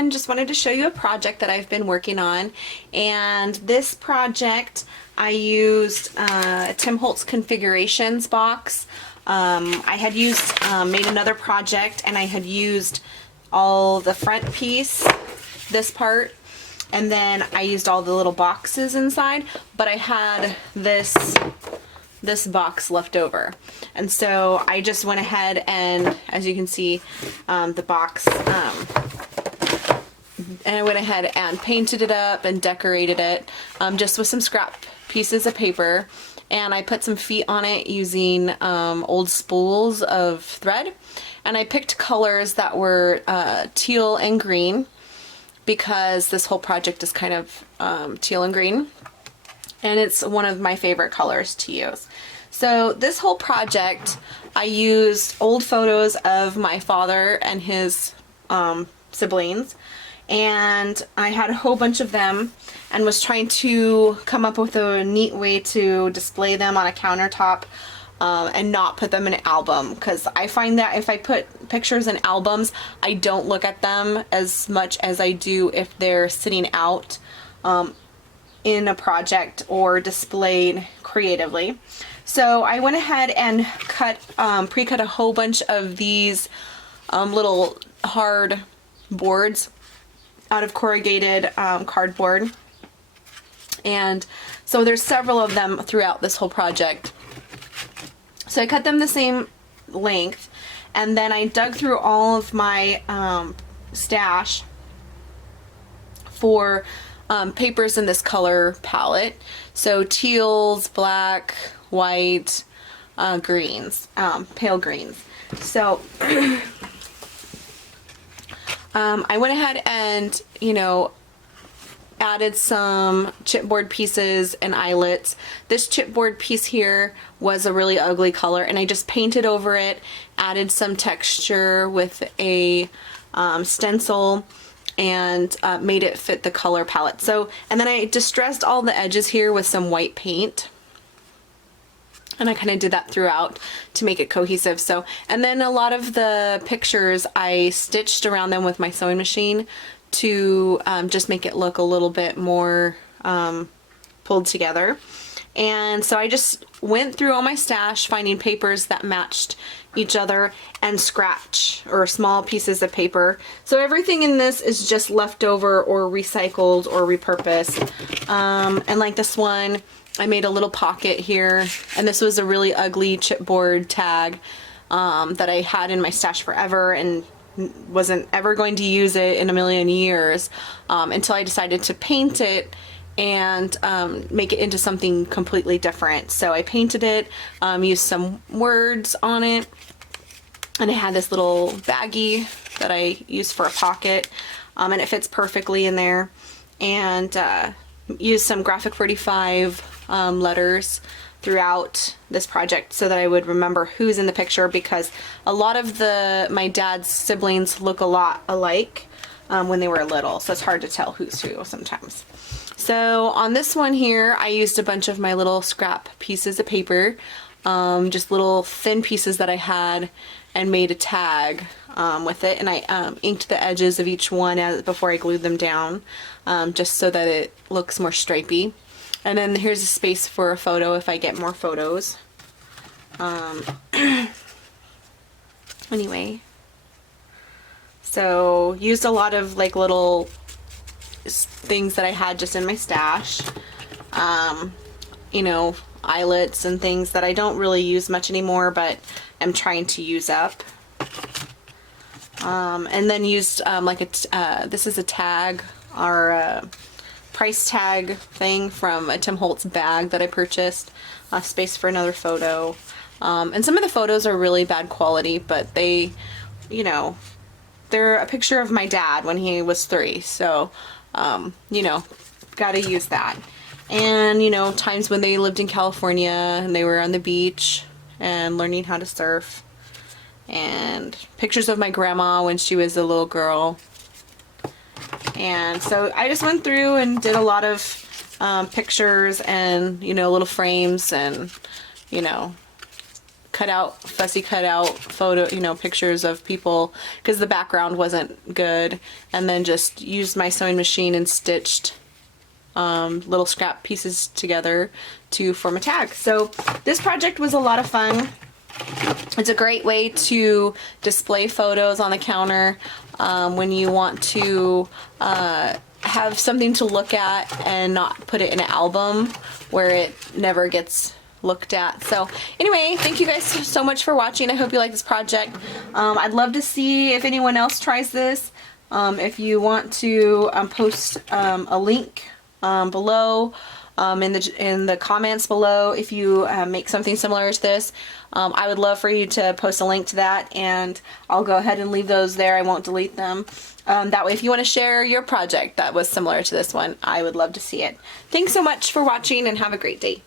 everyone, just wanted to show you a project that I've been working on, and this project I used Tim Holtz configurations box. I had used made another project and I had used all the front piece, this part, and then I used all the little boxes inside, but I had this box left over, and so I just went ahead and, as you can see, the box, and I went ahead and painted it up and decorated it just with some scrap pieces of paper, and I put some feet on it using old spools of thread, and I picked colors that were teal and green because this whole project is kind of teal and green, and it's one of my favorite colors to use. So this whole project, I used old photos of my father and his siblings, and I had a whole bunch of them and was trying to come up with a neat way to display them on a countertop and not put them in an album, because I find that if I put pictures in albums, I don't look at them as much as I do if they're sitting out in a project or displayed creatively. So I went ahead and pre-cut a whole bunch of these little hard boards out of corrugated cardboard, and so there's several of them throughout this whole project. So I cut them the same length, and then I dug through all of my stash for papers in this color palette. So teals, black, white, greens, pale greens. So I went ahead and, added some chipboard pieces and eyelets. This chipboard piece here was a really ugly color, and I just painted over it, added some texture with a stencil, and made it fit the color palette. So, and then I distressed all the edges here with some white paint, and I kind of did that throughout to make it cohesive. So, and then a lot of the pictures I stitched around them with my sewing machine to just make it look a little bit more pulled together. And so I just went through all my stash finding papers that matched each other and scratch or small pieces of paper. So everything in this is just leftover or recycled or repurposed. And like this one, I made a little pocket here, and this was a really ugly chipboard tag that I had in my stash forever and wasn't ever going to use it in a million years until I decided to paint it and make it into something completely different. So I painted it, used some words on it, and I had this little baggie that I used for a pocket, and it fits perfectly in there, and used some graphic 45 letters throughout this project so that I would remember who's in the picture, because a lot of my dad's siblings look a lot alike when they were little, so it's hard to tell who's who sometimes. So on this one here, I used a bunch of my little scrap pieces of paper, just little thin pieces that I had, and made a tag with it, and I inked the edges of each one before I glued them down, just so that it looks more stripey. And then here's a space for a photo if I get more photos. Anyway, so used a lot of like little things that I had just in my stash. Eyelets and things that I don't really use much anymore, but I'm trying to use up. And then used this is a tag, or price tag thing from a Tim Holtz bag that I purchased. Space for another photo. And some of the photos are really bad quality, but they, they're a picture of my dad when he was 3. So, gotta use that. And, times when they lived in California and they were on the beach and learning how to surf. And pictures of my grandma when she was a little girl. And so I just went through and did a lot of pictures and, little frames and, fussy cut out photo, you know, pictures of people because the background wasn't good, and then just used my sewing machine and stitched little scrap pieces together to form a tag. So this project was a lot of fun. It's a great way to display photos on the counter when you want to have something to look at and not put it in an album where it never gets looked at. So anyway, thank you guys so much for watching. I hope you like this project. I'd love to see if anyone else tries this. If you want to post a link below in the comments below if you make something similar to this. I would love for you to post a link to that, and I'll go ahead and leave those there. I won't delete them. That way if you want to share your project that was similar to this one, I would love to see it. Thanks so much for watching and have a great day.